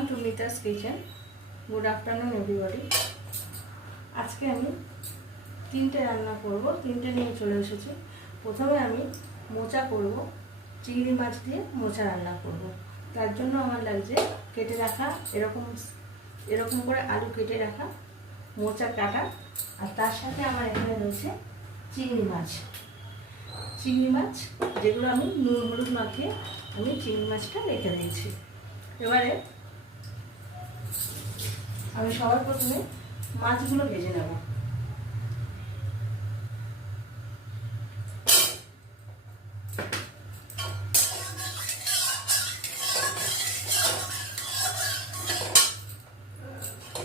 Welcome to Mita's kitchen. Good afternoon everybody. আজকে আমি তিনটে রান্না করব, তিনটে নিয়ে চলে এসেছি। প্রথমে আমি মোচা করব, চিংড়ি মাছ দিয়ে মোচা রান্না করব। তার জন্য আমার লাগছে কেটে রাখা এরকম করে আলু কেটে রাখা, মোচা কাটা, আর তার সাথে আমার এখানে রয়েছে চিংড়ি মাছ যেগুলো আমি নুন হলুদ মাখিয়ে আমি চিংড়ি মাছটা রেখে দিয়েছি। এবারে আমি সবার প্রথমে মাছগুলো ভেজে নেব।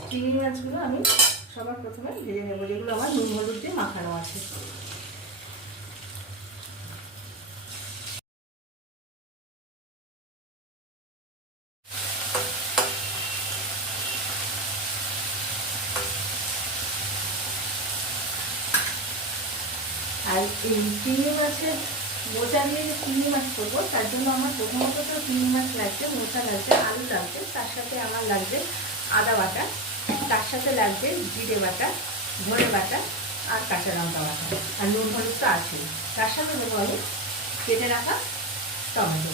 চিংড়ি মাছগুলো আমি সবার প্রথমে ভেজে নেব, যেগুলো আমার নুন হলুদ দিয়ে মাখানো আছে। আর এই চিংড়ি মাছের মোচা দিয়ে যে চিংড়ি মাছ করবো, তার জন্য আমার প্রথমত তো চিংড়ি মাছ লাগছে, মোচা লাগছে, আলু লাগছে, তার সাথে আমার লাগছে আদা বাটা, তার সাথে লাগছে জিরে বাটা, ধনে বাটা, আর কাঁচা লঙ্কা বাটা, আর নুন হলুদ তো আছে। তার সাথে দেবো আমি কেটে রাখা টমেটো।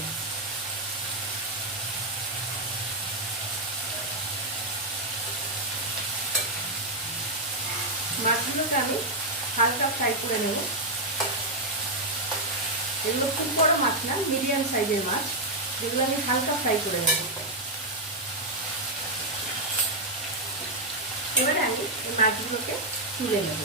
মাছগুলোকে আমি হালকা ফ্রাই করে নেব। এগুলো খুব বড় মাছ না, মিডিয়াম সাইজের মাছ, যেগুলো আমি হালকা ফ্রাই করে নেব। এবারে আমি এই মাছগুলোকে তুলে নেব।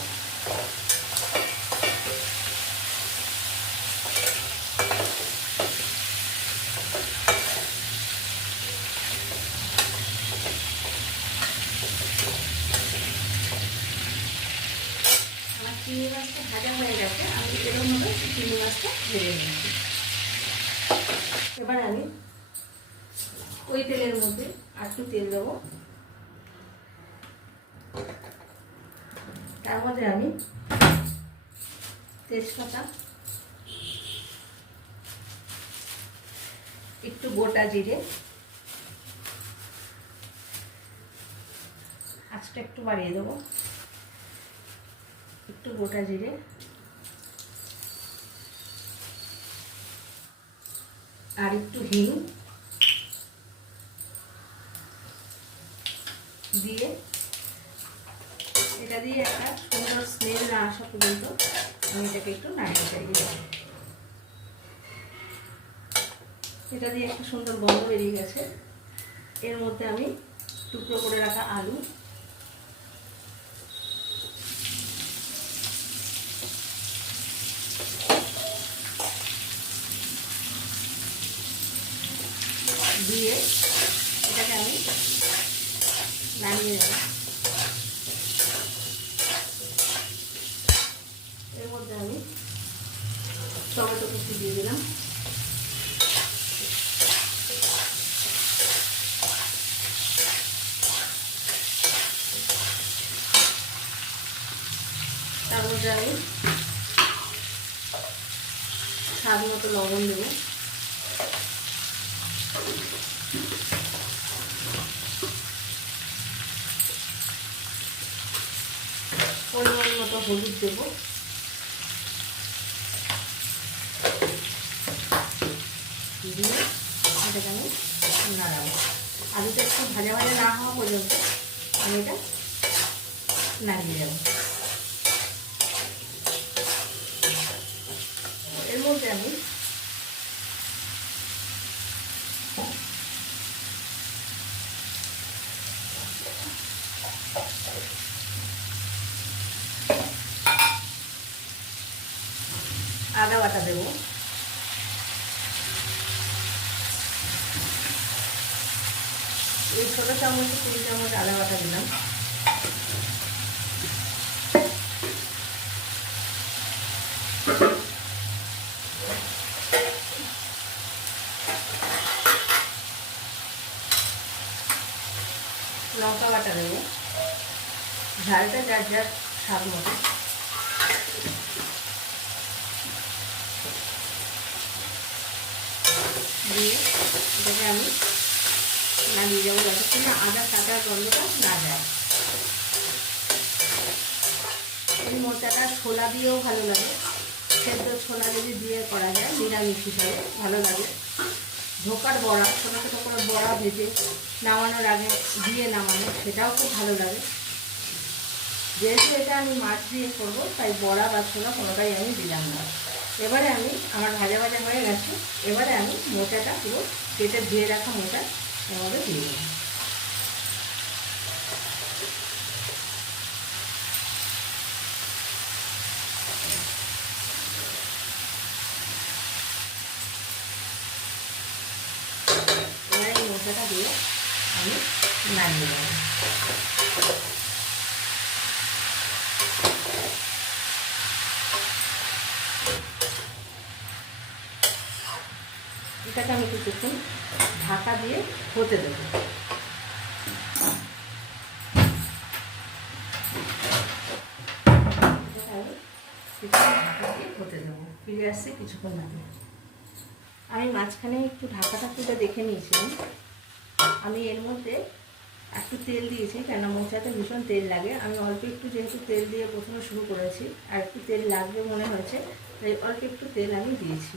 চিংড়ি মাছটা ভাজা হয়ে গেছে, আমি এরকমভাবে চিংড়ি মাছটা ভেজে নিয়েছি। এবার আমি ওই তেলের মধ্যে আর একটু তেল দেবো। তার মধ্যে আমি তেজপাতা, একটু গোটা জিরে, আঁচটা একটু বাড়িয়ে দেবো, একটু গোটা জিরে, আর একটু হিং দিয়ে, এটা দিয়ে একটা সুন্দর স্মেল না আসা পর্যন্ত আমি এটাকে একটু নাড়িয়ে চাড়িয়ে দেবো। এটা দিয়ে একটা সুন্দর গন্ধ বেরিয়ে গেছে। এর মধ্যে আমি টুকরো করে রাখা আলু, দিয়ে এটাকে আমি নামিয়ে নেব। এর মধ্যে আমি টমেটো কুচি দিয়ে দিলাম, তার মধ্যে আমি স্বাদ মতো লবণ দেব, পরিমাণ মতো হলুদ দেব, দিয়ে এটাকে আমি নাড়াবো। আলুটা একটু ভাজা ভাজা না হওয়া পর্যন্ত আমি এটা নাড়িয়ে দেবো। এর মধ্যে আমি আদা বাটা দেবো, এই ছোটো চামচ 2 চামচ আদা বাটা দিলাম, লঙ্কা বাটা দেবো, ঝালটা যার যার স্বাদ মতো, দিয়ে এটাকে আমি নামিয়ে যাবো যতক্ষণ না আদা কাটার গন্ধটা না যায়। এই মোচাটা ছোলা দিয়েও ভালো লাগে, সেদ্ধ ছোলা যদি দিয়ে করা যায় নিরামিষ হিসাবে ভালো লাগে। ধোকার বড়া, ছোটো ছোটো করে বড়া ভেজে নামানোর আগে দিয়ে নামানো, সেটাও খুব ভালো লাগে। যেহেতু এটা আমি মাছ দিয়ে করবো তাই বড়া বা ছোলা কোনোটাই আমি দিলাম না। এবারে আমি আমার ভাজা ভাজা হয়ে গেছে, এবারে আমি মোচাটা পুরো কেটে ধুয়ে রাখা মোচা এর মধ্যে দিয়ে দেবো। এবারে এই মোচাটা দিয়ে আমি নামিয়ে দেবো। এটাকে আমি কিছুক্ষণ ঢাকা দিয়ে হতে দেবো। ঢাকা দিয়ে হতে দেবো। ফিরে আসছি কিছুক্ষণ আগে। আমি মাঝখানে একটু ঢাকাটা খুলে দেখে নিয়েছিলাম। আমি এর মধ্যে একটু তেল দিয়েছি, কেন মোচাতে ভীষণ তেল লাগে। আমি অল্প একটু যেহেতু তেল দিয়ে প্রথমে শুরু করেছি, আর একটু তেল লাগবে মনে হয়েছে, তাই অল্প একটু তেল আমি দিয়েছি।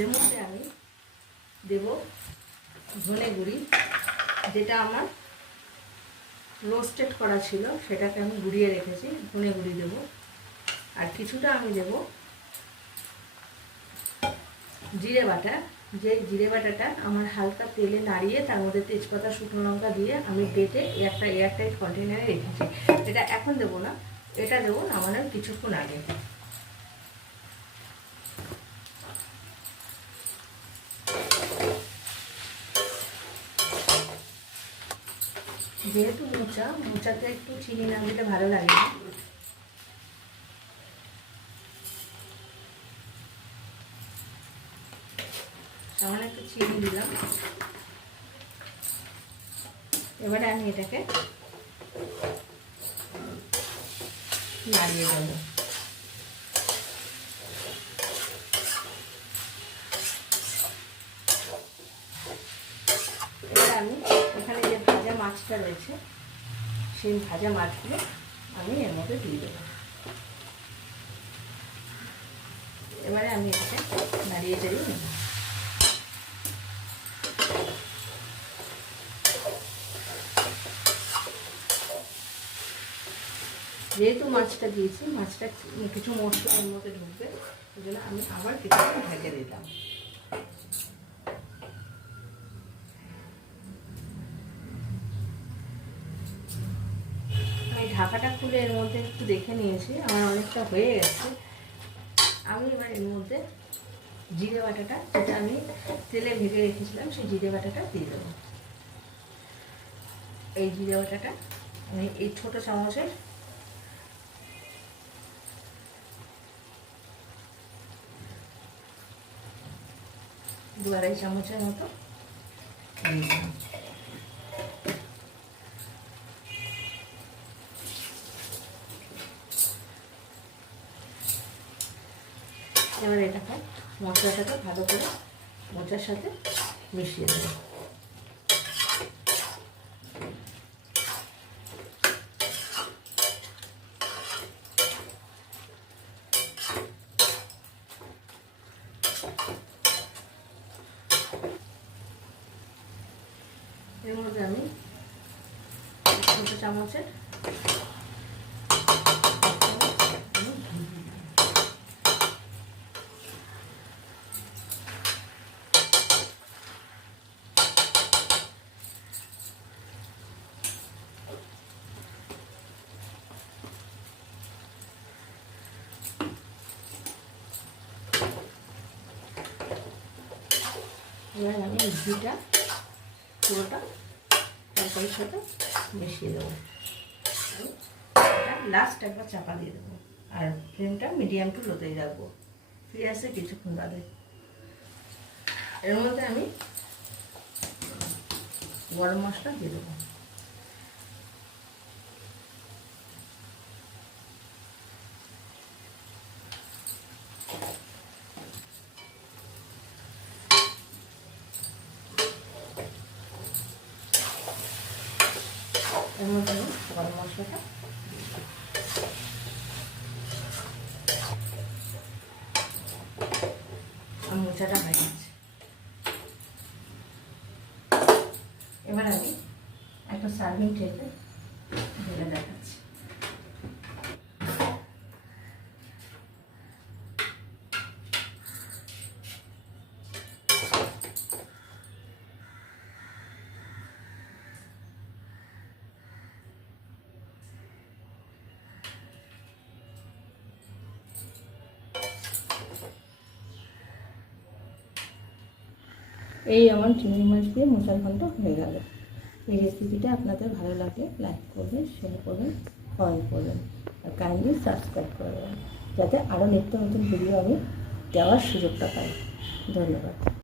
এর মধ্যে আমি দেব ধনে গুঁড়ি, যেটা আমার রোস্টেড করা ছিল সেটাকে আমি গুঁড়িয়ে রেখেছি, ধনে গুঁড়ি দেবো। আর কিছুটা আমি দেব জিরে বাটা, যে জিরে বাটাটা আমার হালকা তেলে নাড়িয়ে তার মধ্যে তেজপাতা শুকনো লঙ্কা দিয়ে আমি বেটে একটা এয়ারটাইট কন্টেনারে রেখেছি। এটা এখন দেবো না, এটা দেবো নামানোর কিছুক্ষণ আগে। যেহেতু মোচাতে একটু চিনি না দিলে ভালো লাগে না, সামান্য একটু চিনি দিলাম। এবারে আমি এটাকে নাড়িয়ে দেবো। এবার আমি এখানে যে ভাজা মাছটা রয়েছে সেই ভাজা মাছগুলো আমি এর মধ্যে দিয়ে দেবো। এবারে আমি এটাকে নাড়িয়ে চাড়িয়ে নেব। যেহেতু মাছটা দিয়েছি, মাছটা কিছু মশলা এর মধ্যে ঢুকবে, ওই জন্য আমি আবার কিছুটা ঢেকে দিলাম। আমি ঢাকাটা খুলে এর মধ্যে একটু দেখে নিয়েছি, আমার অনেকটা হয়ে গেছে। আমি এবার এর মধ্যে জিরে বাটাটা, যেটা আমি তেলে ভেজে রেখেছিলাম, সেই জিরে বাটাটা দিয়ে দেবো। এই জিরে বাটাটা আমি এই ছোটো চামচের 2-2.5 চামচের মতো দিয়ে দিলাম। এবার এটাকে মশলাটাকে ভালো করে মোচার সাথে মিশিয়ে দেবো। এর মধ্যে আমি ছোটো চামচের এবার আমি ঘিটা পুরোটা তরকারির সাথে মিশিয়ে দেবো। লাস্ট একবার চাপা দিয়ে দেবো আর ফ্লেমটা মিডিয়াম টু লোতেই রাখবো। ফিরে আসে কিছুক্ষণ বাদে। এর মধ্যে আমি গরম মশলা দিয়ে দেবো। এর মধ্যে আমি গরম মশলাটা আর মোচাটা হয়ে গেছে। এবার আমি একটা সার্ভিং ট্রেতে ঢেলে দেখাচ্ছি। এই আমার চিংড়ি মাছ দিয়ে মোচার ঘন্ট হয়ে গেল। এই রেসিপিটা আপনাদের ভালো লাগলে লাইক করবেন, শেয়ার করবেন, কমেন্ট করবেন আর কাইন্ডলি সাবস্ক্রাইব করবেন, যাতে আরও নিত্য নতুন ভিডিও আমি দেওয়ার সুযোগটা পাই। ধন্যবাদ।